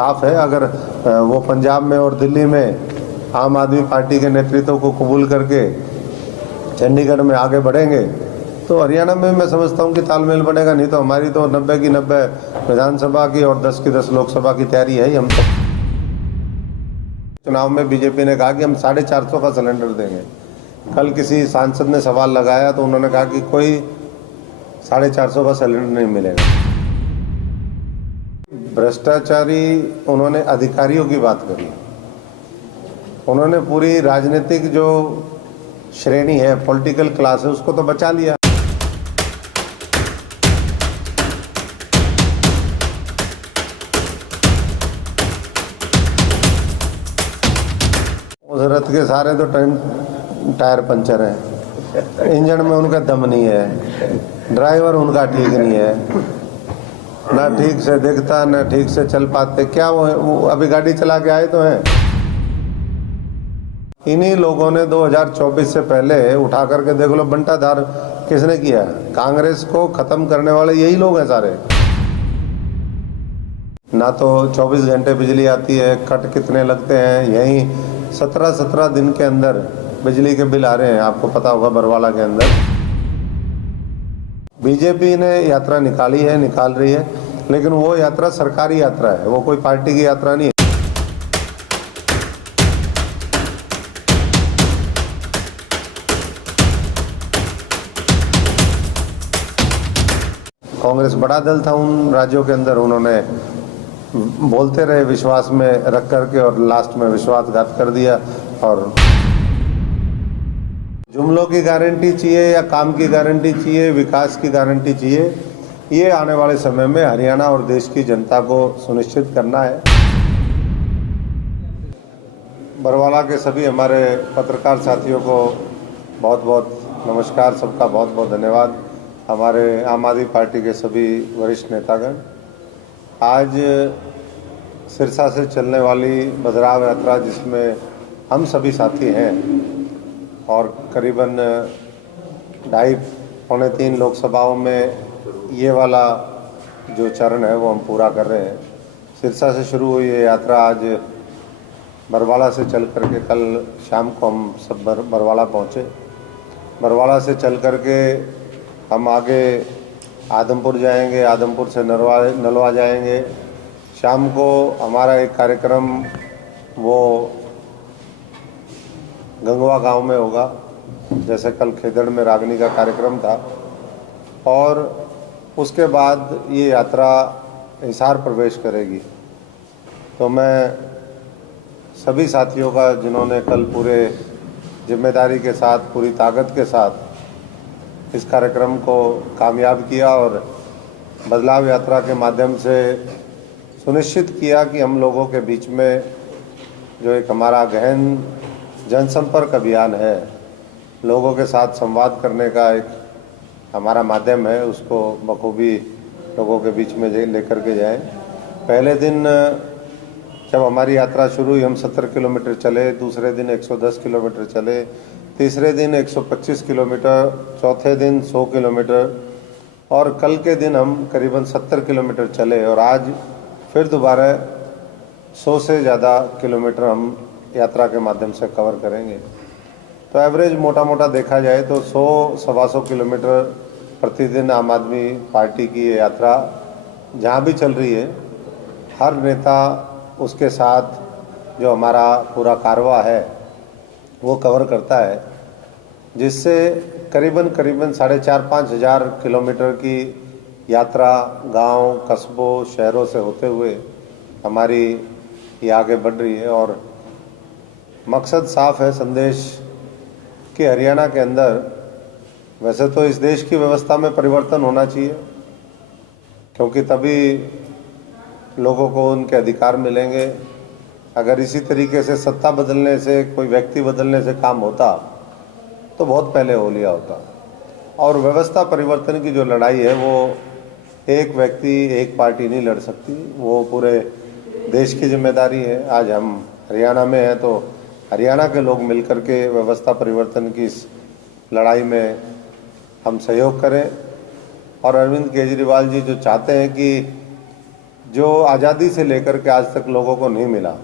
साफ है। अगर वो पंजाब में और दिल्ली में आम आदमी पार्टी के नेतृत्व को कबूल करके चंडीगढ़ में आगे बढ़ेंगे तो हरियाणा में मैं समझता हूँ कि तालमेल बढ़ेगा। नहीं तो हमारी तो 90 की 90 विधानसभा की और 10 की 10 लोकसभा की तैयारी है। हम तो चुनाव में बीजेपी ने कहा कि हम 450 का सिलेंडर देंगे। कल किसी सांसद ने सवाल लगाया तो उन्होंने कहा कि कोई 450 का सिलेंडर नहीं मिलेगा। भ्रष्टाचारी उन्होंने अधिकारियों की बात करी। उन्होंने पूरी राजनीतिक जो श्रेणी है, पॉलिटिकल क्लास है, उसको तो बचा लिया। उस रथ के सारे तो टायर पंचर है, इंजन में उनका दम नहीं है, ड्राइवर उनका ठीक नहीं है, ना ठीक से दिखता ना ठीक से चल पाते। क्या वो अभी गाड़ी चला के आए तो हैं। इन्हीं लोगों ने 2024 से पहले उठा करके देख लो बंटाधार किसने किया। कांग्रेस को खत्म करने वाले यही लोग हैं सारे। ना तो 24 घंटे बिजली आती है, कट कितने लगते हैं। यही 17 दिन के अंदर बिजली के बिल आ रहे हैं, आपको पता होगा बरवाला के अंदर। बीजेपी ने यात्रा निकाली है, निकाल रही है, लेकिन वो यात्रा सरकारी यात्रा है, वो कोई पार्टी की यात्रा नहीं है। कांग्रेस बड़ा दल था उन राज्यों के अंदर, उन्होंने बोलते रहे विश्वास में रख करके और लास्ट में विश्वासघात कर दिया। और जुमलों की गारंटी चाहिए या काम की गारंटी चाहिए, विकास की गारंटी चाहिए, ये आने वाले समय में हरियाणा और देश की जनता को सुनिश्चित करना है। बरवाला के सभी हमारे पत्रकार साथियों को बहुत बहुत नमस्कार, सबका बहुत बहुत धन्यवाद। हमारे आम आदमी पार्टी के सभी वरिष्ठ नेतागण, आज सिरसा से चलने वाली भद्राव यात्रा जिसमें हम सभी साथी हैं और करीबन 2.5-3 लोकसभाओं में ये वाला जो चरण है वो हम पूरा कर रहे हैं। सिरसा से शुरू हुई ये यात्रा आज बरवाला से चल करके कल शाम को हम सब बरवाला पहुँचे। बरवाला से चल करके हम आगे आदमपुर जाएंगे, आदमपुर से नलवा जाएंगे। शाम को हमारा एक कार्यक्रम वो गंगवा गांव में होगा, जैसे कल खेदड़ में रागनी का कार्यक्रम था। और उसके बाद ये यात्रा हिसार प्रवेश करेगी। तो मैं सभी साथियों का जिन्होंने कल पूरे जिम्मेदारी के साथ, पूरी ताकत के साथ इस कार्यक्रम को कामयाब किया और बदलाव यात्रा के माध्यम से सुनिश्चित किया कि हम लोगों के बीच में जो एक हमारा गहन जनसंपर्क अभियान है, लोगों के साथ संवाद करने का एक हमारा माध्यम है, उसको बखूबी लोगों के बीच में लेकर के जाएं। पहले दिन जब हमारी यात्रा शुरू हुई हम 70 किलोमीटर चले, दूसरे दिन 110 किलोमीटर चले, तीसरे दिन 125 किलोमीटर, चौथे दिन 100 किलोमीटर और कल के दिन हम करीबन 70 किलोमीटर चले। और आज फिर दोबारा 100 से ज़्यादा किलोमीटर हम यात्रा के माध्यम से कवर करेंगे। तो एवरेज मोटा मोटा देखा जाए तो 100-125 किलोमीटर प्रतिदिन आम आदमी पार्टी की ये यात्रा जहाँ भी चल रही है, हर नेता उसके साथ जो हमारा पूरा कारवा है वो कवर करता है, जिससे करीबन 4,500-5 हज़ार किलोमीटर की यात्रा गांव, कस्बों, शहरों से होते हुए हमारी ये आगे बढ़ रही है। और मकसद साफ है, संदेश कि हरियाणा के अंदर वैसे तो इस देश की व्यवस्था में परिवर्तन होना चाहिए, क्योंकि तभी लोगों को उनके अधिकार मिलेंगे। अगर इसी तरीके से सत्ता बदलने से, कोई व्यक्ति बदलने से काम होता तो बहुत पहले हो लिया होता। और व्यवस्था परिवर्तन की जो लड़ाई है वो एक व्यक्ति, एक पार्टी नहीं लड़ सकती, वो पूरे देश की जिम्मेदारी है। आज हम हरियाणा में हैं तो हरियाणा के लोग मिलकर के व्यवस्था परिवर्तन की इस लड़ाई में हम सहयोग करें। और अरविंद केजरीवाल जी जो चाहते हैं कि जो आज़ादी से लेकर के आज तक लोगों को नहीं मिला,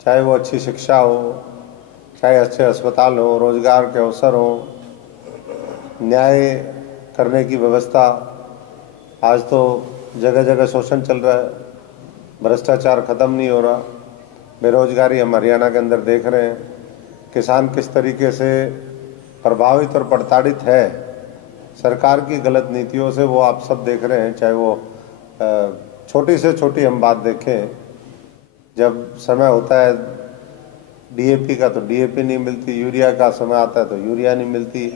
चाहे वो अच्छी शिक्षा हो, चाहे अच्छे अस्पताल हो, रोजगार के अवसर हो, न्याय करने की व्यवस्था। आज तो जगह जगह शोषण चल रहा है, भ्रष्टाचार खत्म नहीं हो रहा, बेरोजगारी हम हरियाणा के अंदर देख रहे हैं, किसान किस तरीके से प्रभावित और प्रताड़ित है सरकार की गलत नीतियों से, वो आप सब देख रहे हैं। चाहे वो छोटी से छोटी हम बात देखें, जब समय होता है डीएपी का तो डीएपी नहीं मिलती, यूरिया का समय आता है तो यूरिया नहीं मिलती,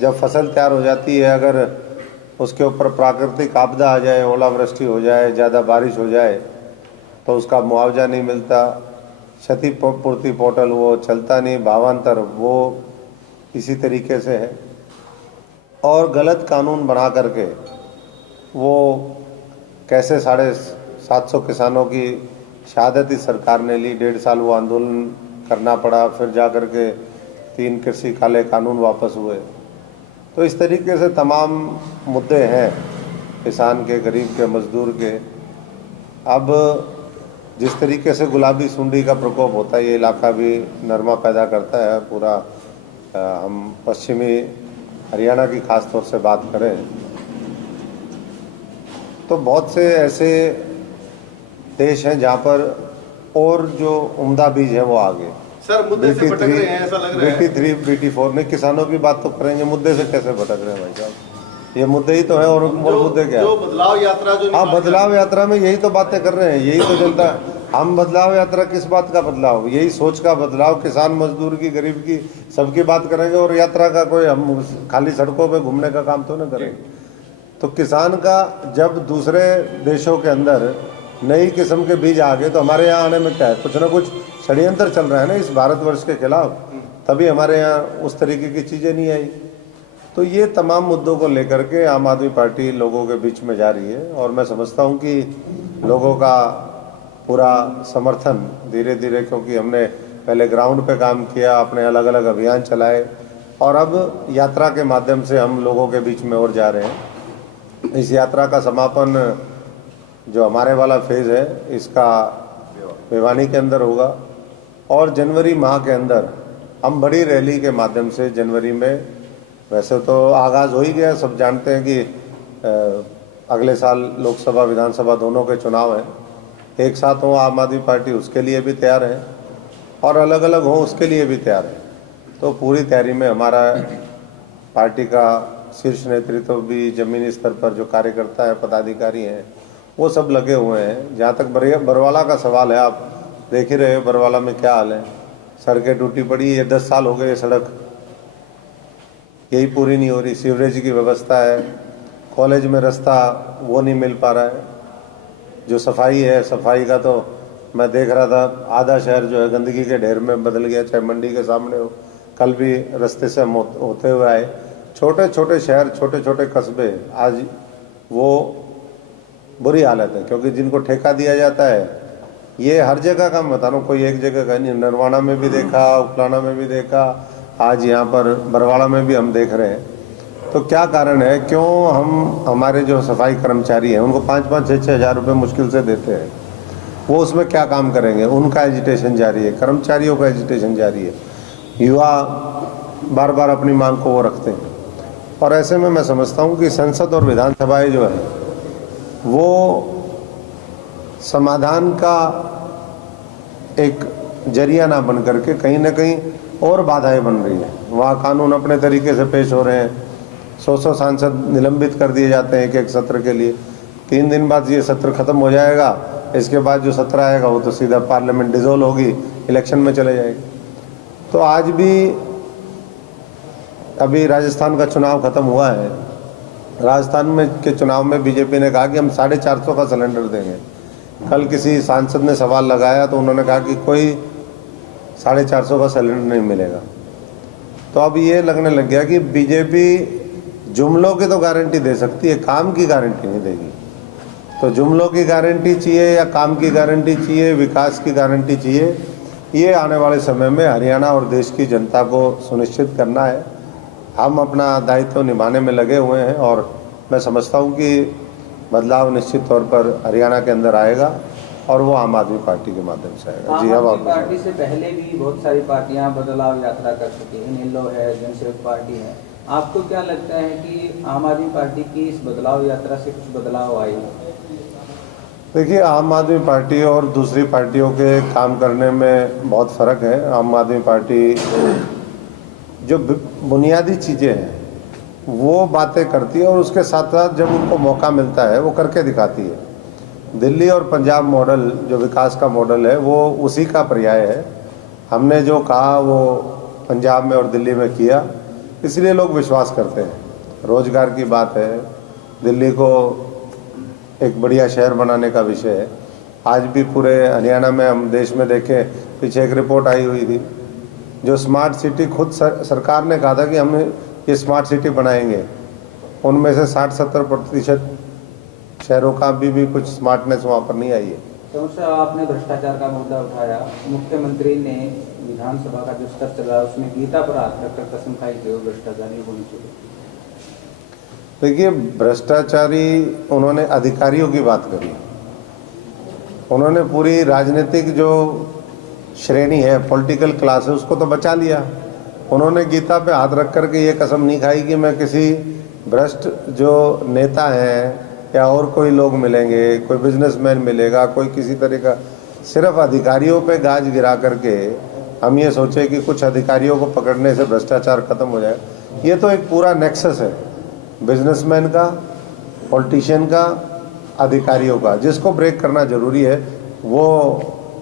जब फसल तैयार हो जाती है अगर उसके ऊपर प्राकृतिक आपदा आ जाए, ओलावृष्टि हो जाए, ज़्यादा बारिश हो जाए तो उसका मुआवजा नहीं मिलता, क्षतिपूर्ति पोर्टल वो चलता नहीं, भावांतर वो इसी तरीके से है। और गलत कानून बना करके वो कैसे 750 किसानों की शहादत इस सरकार ने ली, 1.5 साल वो आंदोलन करना पड़ा, फिर जा कर के 3 कृषि काले कानून वापस हुए। तो इस तरीके से तमाम मुद्दे हैं किसान के, गरीब के, मजदूर के। अब जिस तरीके से गुलाबी सुंडी का प्रकोप होता है, ये इलाका भी नरमा पैदा करता है पूरा। हम पश्चिमी हरियाणा की खास तौर से बात करें तो बहुत से ऐसे देश हैं जहाँ पर और जो उम्दा बीज है वो आगे। सर मुद्दे से भटक रहे हैं ऐसा लग रहा है। BT3 BT4 नहीं, किसानों की बात तो करेंगे, मुद्दे से कैसे भटक रहे हैं भाई साहब? ये मुद्दे ही तो है। और मुद्दे क्या जो बदलाव यात्रा जो हाँ, बदलाव यात्रा में यही तो बातें कर रहे हैं, यही तो जनता। हम बदलाव यात्रा किस बात का बदलाव? यही सोच का बदलाव, किसान मजदूर की, गरीब की, सबकी बात करेंगे। और यात्रा का कोई हम खाली सड़कों पे घूमने का काम तो नहीं करेंगे। तो किसान का जब दूसरे देशों के अंदर नई किस्म के बीज आ गए तो हमारे यहाँ आने में क्या है? कुछ ना कुछ षड्यंत्र चल रहा है ना इस भारतवर्ष के खिलाफ, तभी हमारे यहाँ उस तरीके की चीज़ें नहीं आई। तो ये तमाम मुद्दों को लेकर के आम आदमी पार्टी लोगों के बीच में जा रही है और मैं समझता हूँ कि लोगों का पूरा समर्थन धीरे धीरे, क्योंकि हमने पहले ग्राउंड पे काम किया, अपने अलग अलग अभियान चलाए और अब यात्रा के माध्यम से हम लोगों के बीच में और जा रहे हैं। इस यात्रा का समापन जो हमारे वाला फेज़ है इसका भिवानी के अंदर होगा और जनवरी माह के अंदर हम बड़ी रैली के माध्यम से जनवरी में, वैसे तो आगाज़ हो ही गया, सब जानते हैं कि अगले साल लोकसभा विधानसभा दोनों के चुनाव हैं, एक साथ हो आम आदमी पार्टी उसके लिए भी तैयार है और अलग अलग हो उसके लिए भी तैयार है। तो पूरी तैयारी में हमारा पार्टी का शीर्ष नेतृत्व भी, ज़मीनी स्तर पर जो कार्यकर्ता है, पदाधिकारी हैं, वो सब लगे हुए हैं। जहाँ तक बरवाला का सवाल है, आप देख ही रहे हो बरवाला में क्या हाल है, सड़कें टूटी पड़ी है, 10 साल हो गए ये सड़क यही पूरी नहीं हो रही। सीवरेज की व्यवस्था है, कॉलेज में रास्ता वो नहीं मिल पा रहा है। जो सफाई है, सफाई का तो मैं देख रहा था आधा शहर जो है गंदगी के ढेर में बदल गया, चाहे मंडी के सामने हो। कल भी रास्ते से हम होते हुए आए, छोटे छोटे शहर, छोटे छोटे कस्बे, आज वो बुरी हालत है क्योंकि जिनको ठेका दिया जाता है, ये हर जगह का बता रहा हूँ, कोई एक जगह का नहीं। नरवाना में भी देखा, उकलाना में भी देखा, आज यहाँ पर बरवाड़ा में भी हम देख रहे हैं। तो क्या कारण है, क्यों हम हमारे जो सफाई कर्मचारी हैं उनको 5-5, 6-6 हज़ार रुपये मुश्किल से देते हैं, वो उसमें क्या काम करेंगे? उनका एजिटेशन जारी है, कर्मचारियों का एजिटेशन जारी है, युवा बार बार अपनी मांग को वो रखते हैं। और ऐसे में मैं समझता हूँ कि संसद और विधानसभाएं जो है वो समाधान का एक जरिया ना बन करके कहीं ना कहीं और बाधाएं बन रही हैं। वहाँ कानून अपने तरीके से पेश हो रहे हैं, 100 सांसद निलंबित कर दिए जाते हैं एक सत्र के लिए। 3 दिन बाद ये सत्र खत्म हो जाएगा, इसके बाद जो सत्र आएगा वो तो सीधा पार्लियामेंट डिसॉल्व होगी, इलेक्शन में चले जाएगी। तो आज भी अभी राजस्थान का चुनाव खत्म हुआ है, राजस्थान में के चुनाव में बीजेपी ने कहा कि हम 450 का सिलेंडर देंगे। कल किसी सांसद ने सवाल लगाया तो उन्होंने कहा कि कोई 450 का सिलेंडर नहीं मिलेगा। तो अब ये लगने लग गया कि बीजेपी जुमलों की तो गारंटी दे सकती है, काम की गारंटी नहीं देगी। तो जुमलों की गारंटी चाहिए या काम की गारंटी चाहिए, विकास की गारंटी चाहिए, ये आने वाले समय में हरियाणा और देश की जनता को सुनिश्चित करना है। हम अपना दायित्व निभाने में लगे हुए हैं और मैं समझता हूँ कि बदलाव निश्चित तौर पर हरियाणा के अंदर आएगा और वो आम आदमी पार्टी के माध्यम से आएगा। जी, अब आम आदमी पार्टी से पहले भी बहुत सारी पार्टियां बदलाव यात्रा कर चुकी हैं, इनेलो है, जनसेवक पार्टी है। आपको क्या लगता है कि आम आदमी पार्टी की इस बदलाव यात्रा से कुछ बदलाव आए? देखिए, आम आदमी पार्टी और दूसरी पार्टियों के काम करने में बहुत फ़र्क है। आम आदमी पार्टी जो बुनियादी चीज़ें हैं वो बातें करती है और उसके साथ साथ जब उनको मौका मिलता है वो करके दिखाती है। दिल्ली और पंजाब मॉडल जो विकास का मॉडल है वो उसी का पर्याय है। हमने जो कहा वो पंजाब में और दिल्ली में किया, इसलिए लोग विश्वास करते हैं। रोजगार की बात है, दिल्ली को एक बढ़िया शहर बनाने का विषय है। आज भी पूरे हरियाणा में हम देश में देखें, पीछे एक रिपोर्ट आई हुई थी जो स्मार्ट सिटी खुद सरकार ने कहा था कि हम ये स्मार्ट सिटी बनाएंगे, उनमें से 60-70% शहरों का भी कुछ स्मार्टनेस वहाँ पर नहीं आई है। तो सर, आपने भ्रष्टाचार का मुद्दा उठाया। मुख्यमंत्री ने विधानसभा का जो स्तर चला उसमें गीता पर हाथ रखकर कसम खाई कि वो भ्रष्टाचारी होनी चाहिए। देखिए, भ्रष्टाचारी उन्होंने अधिकारियों की बात करी, उन्होंने पूरी राजनीतिक जो श्रेणी है, पॉलिटिकल क्लास है, उसको तो बचा लिया। उन्होंने गीता पे हाथ रख कर के ये कसम नहीं खाई कि मैं किसी भ्रष्ट जो नेता हैं या और कोई लोग मिलेंगे, कोई बिजनेसमैन मिलेगा, कोई किसी तरह का, सिर्फ अधिकारियों पे गाज गिरा करके हम ये सोचे कि कुछ अधिकारियों को पकड़ने से भ्रष्टाचार खत्म हो जाए। ये तो एक पूरा नेक्सस है बिजनेसमैन का, पॉलिटिशियन का, अधिकारियों का, जिसको ब्रेक करना जरूरी है। वो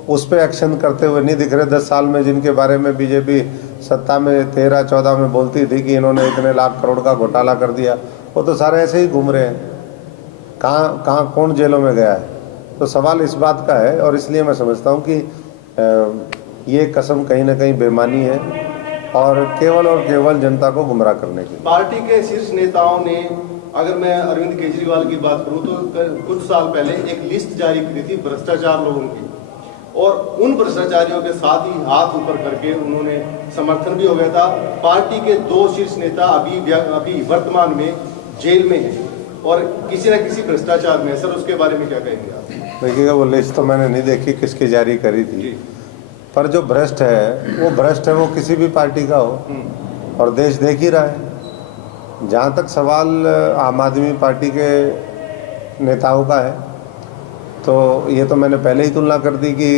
उस पर एक्शन करते हुए नहीं दिख रहे। 10 साल में जिनके बारे में बीजेपी सत्ता में 13-14 में बोलती थी कि इन्होंने इतने लाख करोड़ का घोटाला कर दिया, वो तो सारे ऐसे ही घूम रहे हैं। कहाँ कौन जेलों में गया है? तो सवाल इस बात का है और इसलिए मैं समझता हूँ कि ये कसम कहीं ना कहीं बेईमानी है और केवल जनता को गुमराह करने की। पार्टी के शीर्ष नेताओं ने, अगर मैं अरविंद केजरीवाल की बात करूं तो कुछ साल पहले एक लिस्ट जारी की थी भ्रष्टाचार लोगों की, और उन भ्रष्टाचारियों के साथ ही हाथ ऊपर करके उन्होंने समर्थन भी हो गया था। पार्टी के 2 शीर्ष नेता अभी वर्तमान में जेल में हैं और किसी न किसी भ्रष्टाचार में। सर, उसके बारे में क्या कहेंगे आप? देखिएगा, वो लिस्ट तो मैंने नहीं देखी किसकी जारी करी थी, पर जो भ्रष्ट है वो किसी भी पार्टी का हो और देश देख ही रहा है। जहाँ तक सवाल आम आदमी पार्टी के नेताओं का है, तो ये तो मैंने पहले ही तुलना कर दी कि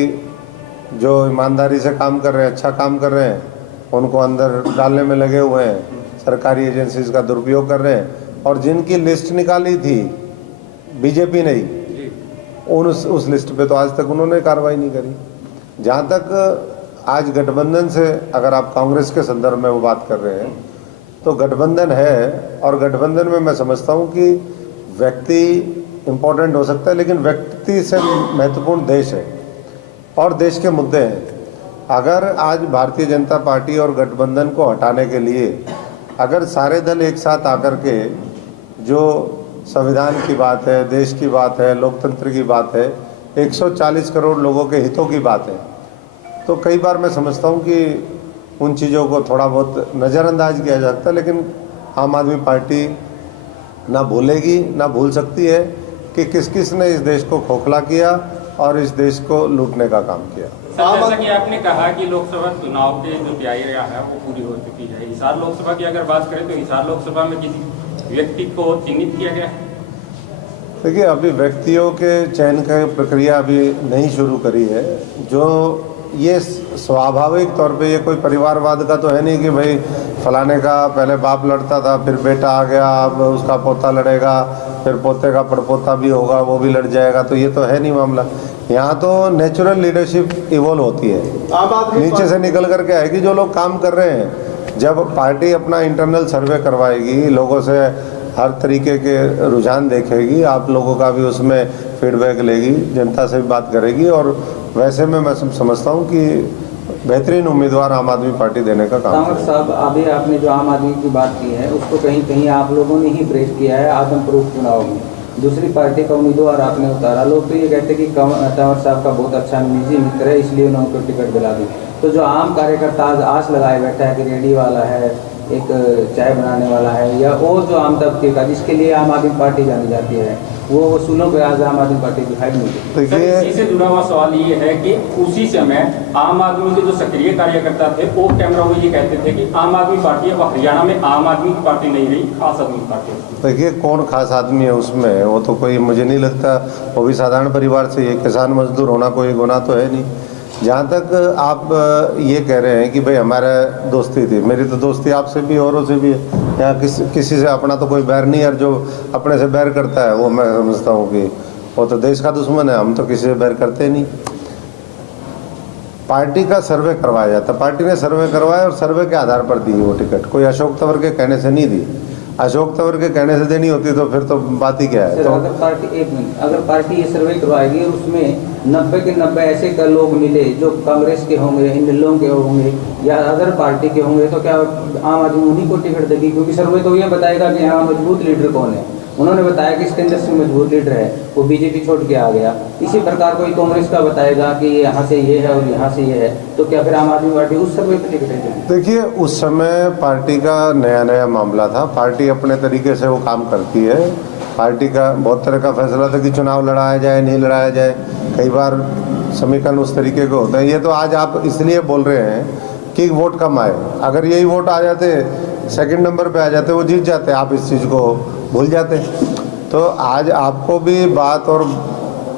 जो ईमानदारी से काम कर रहे हैं, अच्छा काम कर रहे हैं, उनको अंदर डालने में लगे हुए हैं, सरकारी एजेंसीज का दुरुपयोग कर रहे हैं। और जिनकी लिस्ट निकाली थी बीजेपी ने ही, उस लिस्ट पे तो आज तक उन्होंने कार्रवाई नहीं करी। जहाँ तक आज गठबंधन से, अगर आप कांग्रेस के संदर्भ में वो बात कर रहे हैं, तो गठबंधन है और गठबंधन में मैं समझता हूँ कि व्यक्ति इम्पोर्टेंट हो सकता है, लेकिन व्यक्ति से महत्वपूर्ण देश है और देश के मुद्दे हैं। अगर आज भारतीय जनता पार्टी और गठबंधन को हटाने के लिए अगर सारे दल एक साथ आकर के, जो संविधान की बात है, देश की बात है, लोकतंत्र की बात है, 140 करोड़ लोगों के हितों की बात है, तो कई बार मैं समझता हूँ कि उन चीज़ों को थोड़ा बहुत नज़रअंदाज किया जा सकता है। लेकिन आम आदमी पार्टी ना भूलेगी, ना भूल सकती है कि किस किस ने इस देश को खोखला किया और इस देश को लूटने का काम किया। जैसा कि आपने कहा कि लोकसभा चुनाव के जो तैयारी है वो पूरी हो चुकी है। हिसार लोकसभा की अगर बात करें तो हिसार लोकसभा में किसी व्यक्ति को चिन्हित किया गया है? देखिए, अभी व्यक्तियों के चयन की प्रक्रिया अभी नहीं शुरू करी है। जो ये स्वाभाविक तौर पे, ये कोई परिवारवाद का तो है नहीं कि भाई फलाने का पहले बाप लड़ता था, फिर बेटा आ गया, अब उसका पोता लड़ेगा, फिर पोते का पड़पोता भी होगा, वो भी लड़ जाएगा। तो ये तो है नहीं मामला। यहाँ तो नेचुरल लीडरशिप इवॉल्व होती है, नीचे से निकल करके आएगी। जो लोग काम कर रहे हैं, जब पार्टी अपना इंटरनल सर्वे करवाएगी, लोगों से हर तरीके के रुझान देखेगी, आप लोगों का भी उसमें फीडबैक लेगी, जनता से भी बात करेगी, और वैसे में मैं समझता हूँ कि बेहतरीन उम्मीदवार आम आदमी पार्टी देने का काम है। साहब, अभी आपने जो आम आदमी की बात की है उसको कहीं कहीं आप लोगों ने ही ब्रेक किया है। आदमप्रूफ चुनाव में दूसरी पार्टी का उम्मीदवार आपने उतारा। लोग तो ये कहते हैं कि तंवर साहब का बहुत अच्छा निजी मित्र है, इसलिए उन्होंने उनको टिकट दिला दी। तो जो आम कार्यकर्ता आज आस लगाए बैठा है कि रेडी वाला है, एक चाय बनाने वाला है, या और जो आम तबके का जिसके लिए आम आदमी पार्टी जानी जाती है, वो वसूलों पे आज आम आदमी पार्टी दिखाई नहीं देती। सर, इसी से जुड़ा हुआ सवाल ये है कि उसी समय आम आदमी के जो सक्रिय कार्यकर्ता थे वो कैमरा वो ये कहते थे कि आम आदमी पार्टी अब हरियाणा में आम आदमी की पार्टी नहीं रही, खास आदमी की पार्टी है। देखिए कौन खास आदमी है उसमें, वो तो कोई मुझे नहीं लगता, वो भी साधारण परिवार से, ये किसान मजदूर होना कोई गुनाह तो है नहीं। जहाँ तक आप ये कह रहे हैं कि भाई हमारा दोस्ती थी, मेरी तो दोस्ती आपसे भी औरों से भी है, यहाँ किसी से अपना तो कोई बैर नहीं है, और जो अपने से बैर करता है वो मैं समझता हूँ कि वो तो देश का दुश्मन है। हम तो किसी से बैर करते नहीं। पार्टी का सर्वे करवाया जाता, पार्टी ने सर्वे करवाया और सर्वे के आधार पर दी वो टिकट, कोई अशोक तंवर के कहने से नहीं दी। अशोक तंवर के कहने से देनी होती तो फिर तो बात ही क्या है। तो अगर पार्टी, एक मिनट, अगर पार्टी ये सर्वे करवाएगी और उसमें 90 के 90 ऐसे का लोग मिले जो कांग्रेस के होंगे, हिंदुओं के होंगे या अदर पार्टी के होंगे, तो क्या आम आदमी उन्हीं को टिकट देगी? क्योंकि सर्वे तो ये बताएगा कि यहाँ मजबूत लीडर कौन है। उन्होंने बताया कि इसके अंदर से मजबूत लीडर है, वो बीजेपी छोड़ के आ गया। इसी प्रकार कोई कांग्रेस का बताएगा कि यहाँ से ये है और यहाँ से ये है, तो क्या फिर आम आदमी पार्टी उस सर्वे पर टिकट देगी? देखिए उस समय पार्टी का नया मामला था, पार्टी अपने तरीके से वो काम करती है। पार्टी का बहुत तरह का फैसला था कि चुनाव लड़ाया जाए नहीं लड़ाया जाए, कई बार समीकरण उस तरीके के होते हैं। ये तो आज आप इसलिए बोल रहे हैं कि वोट कम आए, अगर यही वोट आ जाते, सेकंड नंबर पे आ जाते, वो जीत जाते, आप इस चीज़ को भूल जाते। तो आज आपको भी बात और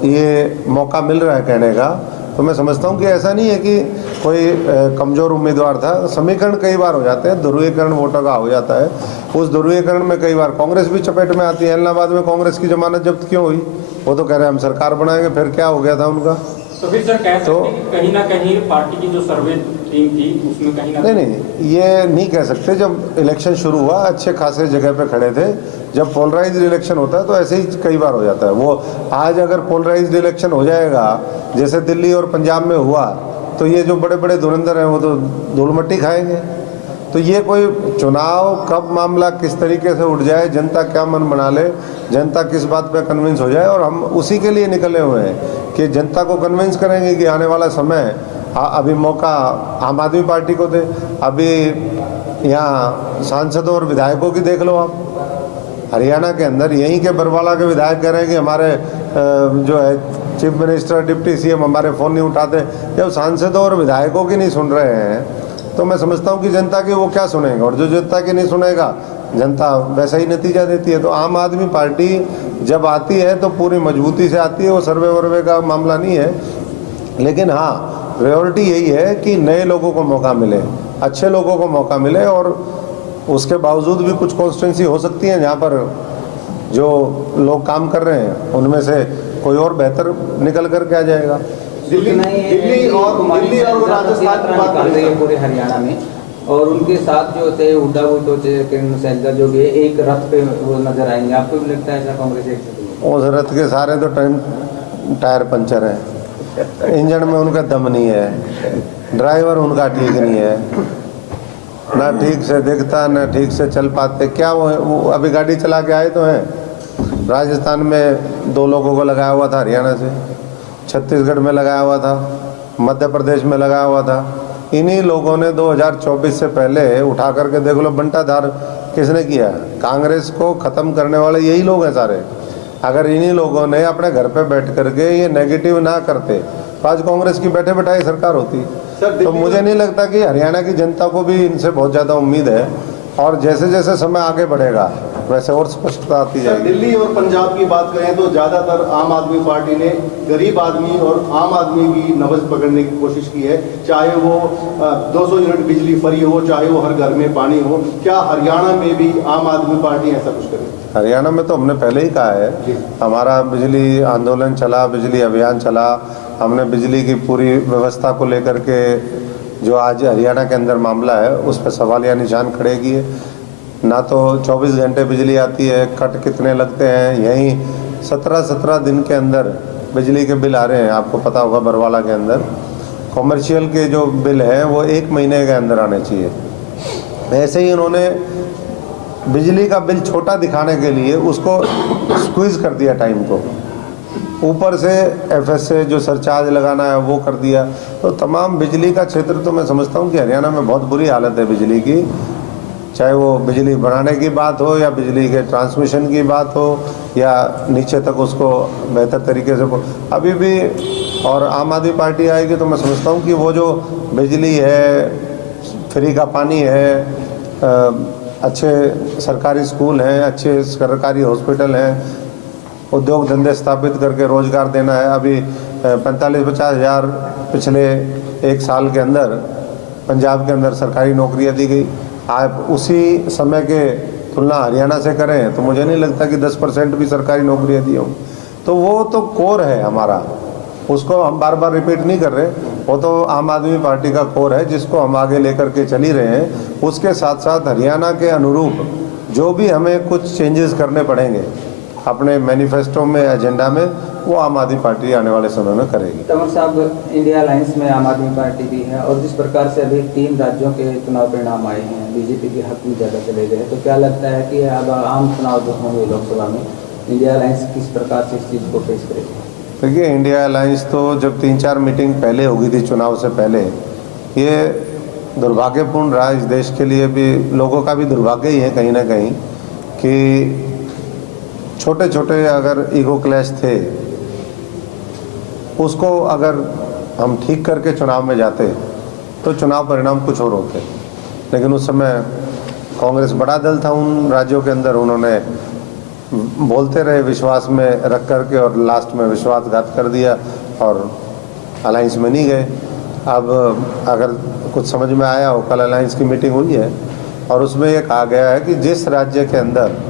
ये मौका मिल रहा है कहने का, तो मैं समझता हूँ कि ऐसा नहीं है कि कोई कमज़ोर उम्मीदवार था। समीकरण कई बार हो जाते हैं, ध्रुवीकरण वोटों का हो जाता है। उस ध्रुवीकरण में कई बार कांग्रेस भी चपेट में आती है। इलाहाबाद में कांग्रेस की जमानत जब्त क्यों हुई? वो तो कह रहे हैं हम सरकार बनाएंगे, फिर क्या हो गया था उनका? तो फिर सर कह सकते हैं कि कहीं ना कहीं पार्टी की जो सर्वे टीम थी उसमें कहीं ना नहीं, ये नहीं कह सकते। जब इलेक्शन शुरू हुआ अच्छे खासे जगह पे खड़े थे, जब पोलराइज्ड इलेक्शन होता है तो ऐसे ही कई बार हो जाता है। वो आज अगर पोलराइज्ड इलेक्शन हो जाएगा जैसे दिल्ली और पंजाब में हुआ, तो ये जो बड़े बड़े धुरंधर हैं वो तो धूल मिट्टी खाएंगे। तो ये कोई चुनाव कब मामला किस तरीके से उठ जाए, जनता क्या मन बना ले, जनता किस बात पे कन्विंस हो जाए, और हम उसी के लिए निकले हुए हैं कि जनता को कन्विंस करेंगे कि आने वाला समय अभी मौका आम आदमी पार्टी को दे। अभी यहाँ सांसदों और विधायकों की देख लो आप, हरियाणा के अंदर यहीं के बरवाला के विधायक कह रहे हैं कि हमारे जो है चीफ मिनिस्टर डिप्टी सीएम हमारे फ़ोन नहीं उठाते। जब सांसदों और विधायकों की नहीं सुन रहे हैं तो मैं समझता हूँ कि जनता की वो क्या सुनेगा, और जो जनता की नहीं सुनेगा जनता वैसा ही नतीजा देती है। तो आम आदमी पार्टी जब आती है तो पूरी मजबूती से आती है, वो सर्वे वर्वे का मामला नहीं है। लेकिन हाँ, प्रायोरिटी यही है कि नए लोगों को मौका मिले, अच्छे लोगों को मौका मिले, और उसके बावजूद भी कुछ कॉन्स्टिट्यूंसी हो सकती है जहाँ पर जो लोग काम कर रहे हैं उनमें से कोई और बेहतर निकल कर के आ जाएगा। दिल्ली और राजस्थान की बात कर रहे हैं पूरे हरियाणा में, और उनके साथ जो थे हुड्डा गुट किरण सैलजा जो भी एक रथ पे वो नजर आएंगे, आपको भी लगता है ऐसा कांग्रेस एक? उस रथ के सारे तो टायर पंचर है, इंजन में उनका दम नहीं है, ड्राइवर उनका ठीक नहीं है, ना ठीक से दिखता ना ठीक से चल पाते। क्या वो अभी गाड़ी चला के आए तो हैं। राजस्थान में 2 लोगों को लगाया हुआ था, हरियाणा से, छत्तीसगढ़ में लगाया हुआ था, मध्य प्रदेश में लगाया हुआ था। इन्हीं लोगों ने 2024 से पहले उठा करके देख लो, बंटाधार किसने किया? कांग्रेस को ख़त्म करने वाले यही लोग हैं सारे। अगर इन्हीं लोगों ने अपने घर पे बैठ करके ये नेगेटिव ना करते तो आज कांग्रेस की बैठे बैठाई सरकार होती। तो मुझे नहीं लगता कि हरियाणा की जनता को भी इनसे बहुत ज़्यादा उम्मीद है, और जैसे जैसे समय आगे बढ़ेगा वैसे और स्पष्टता आती जाएगी। दिल्ली और पंजाब की बात करें तो ज़्यादातर आम आदमी पार्टी ने गरीब आदमी और आम आदमी की नब्ज पकड़ने की कोशिश की है, चाहे वो 200 यूनिट बिजली फ्री हो, चाहे वो हर घर में पानी हो। क्या हरियाणा में भी आम आदमी पार्टी ऐसा कुछ करे? हरियाणा में तो हमने पहले ही कहा है, हमारा बिजली आंदोलन चला, बिजली अभियान चला, हमने बिजली की पूरी व्यवस्था को लेकर के जो आज हरियाणा के अंदर मामला है उस पर सवालिया निशान खड़े किए। ना तो 24 घंटे बिजली आती है, कट कितने लगते हैं, यहीं 17 दिन के अंदर बिजली के बिल आ रहे हैं। आपको पता होगा बरवाला के अंदर कॉमर्शियल के जो बिल हैं वो 1 महीने के अंदर आने चाहिए। ऐसे ही उन्होंने बिजली का बिल छोटा दिखाने के लिए उसको स्क्वीज़ कर दिया टाइम को, ऊपर से एफएस से जो सरचार्ज लगाना है वो कर दिया। तो तमाम बिजली का क्षेत्र तो मैं समझता हूँ कि हरियाणा में बहुत बुरी हालत है बिजली की, चाहे वो बिजली बनाने की बात हो या बिजली के ट्रांसमिशन की बात हो या नीचे तक उसको बेहतर तरीके से अभी भी, और आम आदमी पार्टी आएगी तो मैं समझता हूँ कि वो जो बिजली है, फ्री का पानी है, अच्छे सरकारी स्कूल हैं, अच्छे सरकारी हॉस्पिटल हैं, उद्योग धंधे स्थापित करके रोजगार देना है। अभी 45-50 हज़ार पिछले एक साल के अंदर पंजाब के अंदर सरकारी नौकरियां दी गई। आप उसी समय के तुलना हरियाणा से करें तो मुझे नहीं लगता कि 10% भी सरकारी नौकरियां दी हों। तो वो तो कोर है हमारा, उसको हम बार बार रिपीट नहीं कर रहे। वो तो आम आदमी पार्टी का कोर है जिसको हम आगे लेकर के चल ही रहे हैं। उसके साथ साथ हरियाणा के अनुरूप जो भी हमें कुछ चेंजेस करने पड़ेंगे अपने मैनिफेस्टो में, एजेंडा में, वो आम आदमी पार्टी आने वाले समय में करेगी। तंवर साहब, इंडिया अलायंस में आम आदमी पार्टी भी है और जिस प्रकार से अभी 3 राज्यों के चुनाव परिणाम आए हैं, बीजेपी के हक में ज़्यादा चले गए, तो क्या लगता है कि अब आम चुनाव जो होंगे लोकसभा में, इंडिया अलायंस किस प्रकार से इस चीज़ को फेस करेगी? देखिए, इंडिया अलायंस तो जब 3-4 मीटिंग पहले हो गई थी चुनाव से पहले, ये दुर्भाग्यपूर्ण रहा इस देश के लिए भी, लोगों का भी दुर्भाग्य ही है कहीं ना कहीं कि छोटे छोटे अगर ईगो क्लैश थे उसको अगर हम ठीक करके चुनाव में जाते तो चुनाव परिणाम कुछ और होते। लेकिन उस समय कांग्रेस बड़ा दल था उन राज्यों के अंदर, उन्होंने बोलते रहे विश्वास में रख करके और लास्ट में विश्वासघात कर दिया और अलायंस में नहीं गए। अब अगर कुछ समझ में आया हो, कल अलायंस की मीटिंग हुई है और उसमें ये कहा गया है कि जिस राज्य के अंदर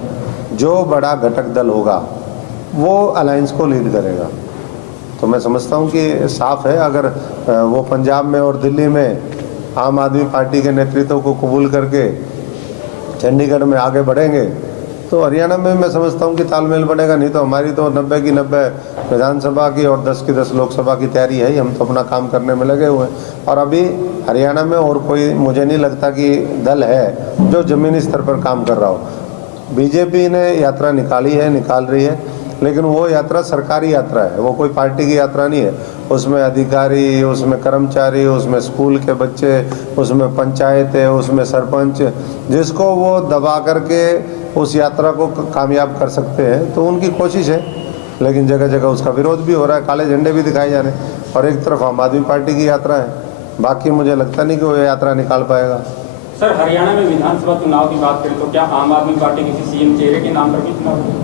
जो बड़ा घटक दल होगा वो अलायंस को लीड करेगा। तो मैं समझता हूँ कि साफ है, अगर वो पंजाब में और दिल्ली में आम आदमी पार्टी के नेतृत्व को कबूल करके चंडीगढ़ में आगे बढ़ेंगे तो हरियाणा में मैं समझता हूँ कि तालमेल बढ़ेगा। नहीं तो हमारी तो 90 की 90 विधानसभा की और 10 की 10 लोकसभा की तैयारी है ही। हम तो अपना काम करने में लगे हुए हैं और अभी हरियाणा में और कोई मुझे नहीं लगता कि दल है जो ज़मीनी स्तर पर काम कर रहा हो। बीजेपी ने यात्रा निकाल रही है, लेकिन वो यात्रा सरकारी यात्रा है, वो कोई पार्टी की यात्रा नहीं है। उसमें अधिकारी, उसमें कर्मचारी, उसमें स्कूल के बच्चे, उसमें पंचायत है, उसमें सरपंच, जिसको वो दबा करके उस यात्रा को कामयाब कर सकते हैं तो उनकी कोशिश है। लेकिन जगह जगह उसका विरोध भी हो रहा है, काले झंडे भी दिखाए जा रहे हैं और एक तरफ आम आदमी पार्टी की यात्रा है। बाकी मुझे लगता नहीं कि वो यात्रा निकाल पाएगा। सर, हरियाणा में विधानसभा चुनाव की बात करें तो क्या आम आदमी पार्टी किसी सीएम चेहरे के नाम पर भी चुनाव होगा?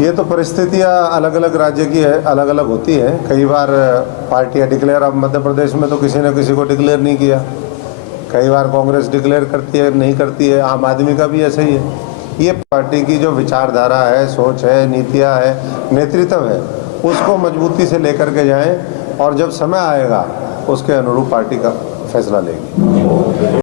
ये तो परिस्थितियाँ अलग अलग राज्य की है, अलग अलग होती है। कई बार पार्टियाँ डिक्लेयर, अब मध्य प्रदेश में तो किसी ने किसी को डिक्लेयर नहीं किया, कई बार कांग्रेस डिक्लेयर करती है, नहीं करती है। आम आदमी का भी ऐसा ही है। ये पार्टी की जो विचारधारा है, सोच है, नीतियाँ है, नेतृत्व है, उसको मजबूती से लेकर के जाएं और जब समय आएगा उसके अनुरूप पार्टी का फैसला लेगी।